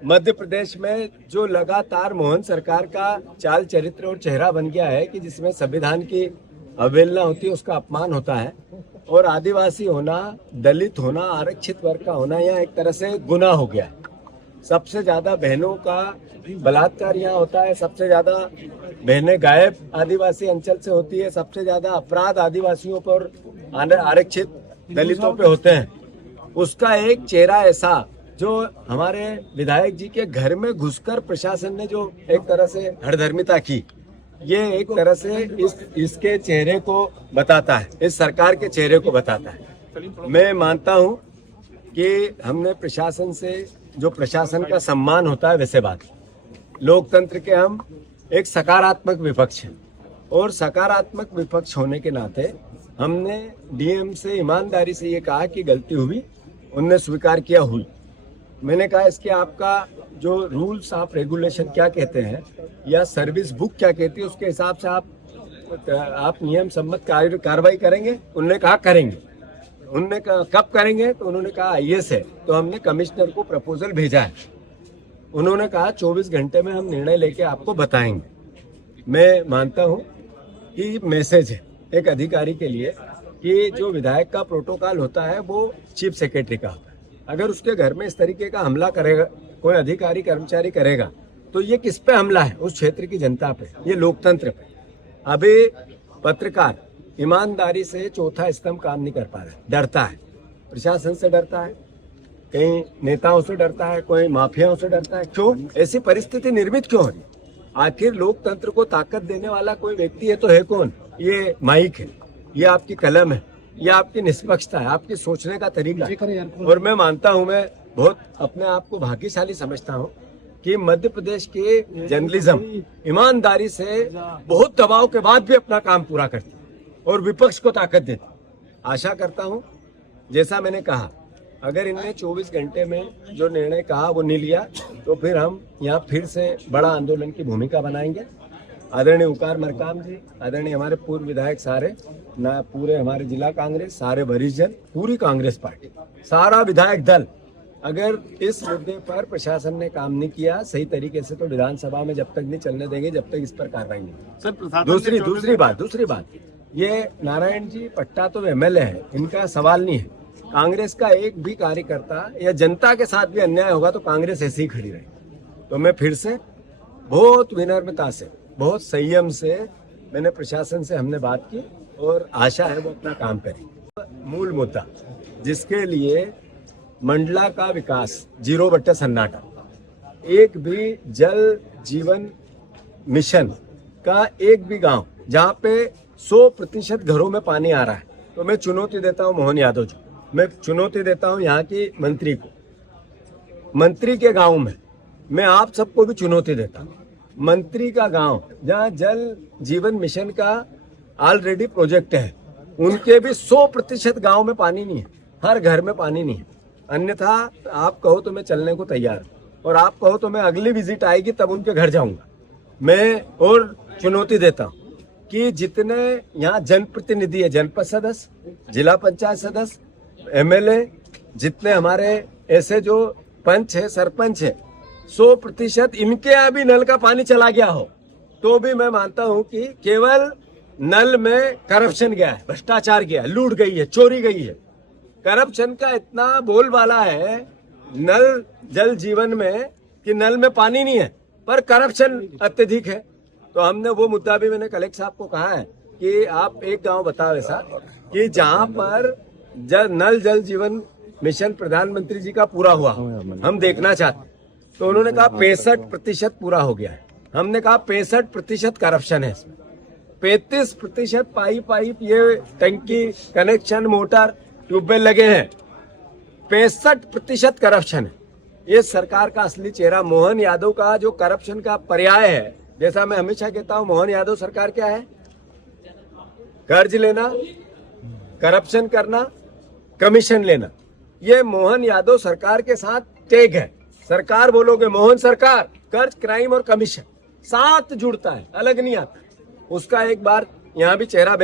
मध्य प्रदेश में जो लगातार मोहन सरकार का चाल चरित्र और चेहरा बन गया है कि जिसमें संविधान की अवहेलना होती है, उसका अपमान होता है और आदिवासी होना, दलित होना, आरक्षित वर्ग का होना यह एक तरह से गुनाह हो गया है। सबसे ज्यादा बहनों का बलात्कार यहाँ होता है, सबसे ज्यादा बहनें गायब आदिवासी अंचल से होती है, सबसे ज्यादा अपराध आदिवासियों पर, आरक्षित दलितों पे होते हैं। उसका एक चेहरा ऐसा जो हमारे विधायक जी के घर में घुसकर प्रशासन ने जो एक तरह से हठधर्मिता की, ये एक तरह से इसके चेहरे को बताता है, इस सरकार के चेहरे को बताता है। मैं मानता हूं कि हमने प्रशासन से जो प्रशासन का सम्मान होता है वैसे बात, लोकतंत्र के हम एक सकारात्मक विपक्ष हैं और सकारात्मक विपक्ष होने के नाते हमने डीएम से ईमानदारी से ये कहा कि गलती हुई, उनने स्वीकार किया हुई। मैंने कहा इसके आपका जो रूल्स ऑफ रेगुलेशन क्या कहते हैं या सर्विस बुक क्या कहती है, उसके हिसाब से आप नियम सम्मत कार्रवाई करेंगे। उन्होंने कहा करेंगे। उन्होंने कहा कब करेंगे, तो उन्होंने कहा आईएएस है, तो हमने कमिश्नर को प्रपोजल भेजा है। उन्होंने कहा 24 घंटे में हम निर्णय लेके आपको बताएंगे। मैं मानता हूं कि मैसेज है एक अधिकारी के लिए कि जो विधायक का प्रोटोकॉल होता है वो चीफ सेक्रेटरी का होता है। अगर उसके घर में इस तरीके का हमला करेगा कोई अधिकारी कर्मचारी करेगा तो ये किस पे हमला है? उस क्षेत्र की जनता पे, ये लोकतंत्र पे। अभी पत्रकार ईमानदारी से चौथा स्तंभ काम नहीं कर पा रहा है, डरता है, प्रशासन से डरता है, कहीं नेताओं से डरता है, कोई माफियाओं से डरता है। क्यों ऐसी परिस्थिति निर्मित क्यों हो रही? आखिर लोकतंत्र को ताकत देने वाला कोई व्यक्ति है तो है कौन? ये माइक है, ये आपकी कलम है, ये आपकी निष्पक्षता है, आपकी सोचने का तरीका है। और मैं मानता हूं, मैं बहुत अपने आप को भाग्यशाली समझता हूं कि मध्य प्रदेश के जर्नलिज्म ईमानदारी से बहुत दबाव के बाद भी अपना काम पूरा करती है और विपक्ष को ताकत देती। आशा करता हूं, जैसा मैंने कहा, अगर इनने 24 घंटे में जो निर्णय कहा वो नहीं लिया तो फिर हम यहाँ फिर से बड़ा आंदोलन की भूमिका बनाएंगे। आदरणीय उकार मरकाम जी, आदरणीय हमारे पूर्व विधायक सारे, ना पूरे हमारे जिला कांग्रेस, सारे वरिष्ठ जन, पूरी कांग्रेस पार्टी, सारा विधायक दल, अगर इस मुद्दे पर प्रशासन ने काम नहीं किया सही तरीके से तो विधानसभा में जब तक नहीं चलने देंगे, जब तक इस पर कार्रवाई नहीं। दूसरी बात, ये नारायण जी पट्टा तो एमएलए है, इनका सवाल नहीं है। कांग्रेस का एक भी कार्यकर्ता या जनता के साथ भी अन्याय होगा तो कांग्रेस ऐसे ही खड़ी रहेगी। तो मैं फिर से बहुत विनम्रता से, बहुत संयम से मैंने प्रशासन से हमने बात की और आशा है वो अपना काम करें। मूल मुद्दा जिसके लिए मंडला का विकास 0 सन्नाटा, एक भी जल जीवन मिशन का एक भी गांव जहां पे 100% घरों में पानी आ रहा है, तो मैं चुनौती देता हूं मोहन यादव जी, मैं चुनौती देता हूं यहाँ की मंत्री को, मंत्री के गांव में मैं आप सबको भी चुनौती देता हूं। मंत्री का गांव जहां जल जीवन मिशन का ऑलरेडी प्रोजेक्ट है, उनके भी 100% गांव में पानी नहीं है, हर घर में पानी नहीं है। अन्यथा आप कहो तो मैं चलने को तैयार हूं और आप कहो तो मैं अगली विजिट आएगी तब उनके घर जाऊंगा। मैं और चुनौती देता हूं कि जितने यहाँ जनप्रतिनिधि है, जनपद सदस्य, जिला पंचायत सदस्य, एमएलए, जितने हमारे ऐसे जो पंच है, सरपंच है, 100% इनके यहाँ भी नल का पानी चला गया हो तो भी मैं मानता हूं कि केवल नल में करप्शन गया है, भ्रष्टाचार गया है, लूट गई है, चोरी गई है। करप्शन का इतना बोलबाला है नल जल जीवन में कि नल में पानी नहीं है पर करप्शन अत्यधिक है। तो हमने वो मुद्दा भी, मैंने कलेक्टर साहब को कहा है कि आप एक गांव बताओ ऐसा कि जहां पर नल जल जीवन मिशन प्रधानमंत्री जी का पूरा हुआ, हम देखना चाहते। तो उन्होंने कहा 65% पूरा हो गया है। हमने कहा 65% करप्शन है इसमें, 35% पाइप ये टंकी कनेक्शन मोटर ट्यूबवेल लगे हैं, 65% करप्शन है। ये सरकार का असली चेहरा मोहन यादव का जो करप्शन का पर्याय है, जैसा मैं हमेशा कहता हूं, मोहन यादव सरकार क्या है? कर्ज लेना, करप्शन करना, कमीशन लेना। ये मोहन यादव सरकार के साथ टैग है। सरकार बोलोगे मोहन सरकार, कर्ज, क्राइम और कमीशन साथ जुड़ता है, अलग नहीं आता। उसका एक बार यहाँ भी चेहरा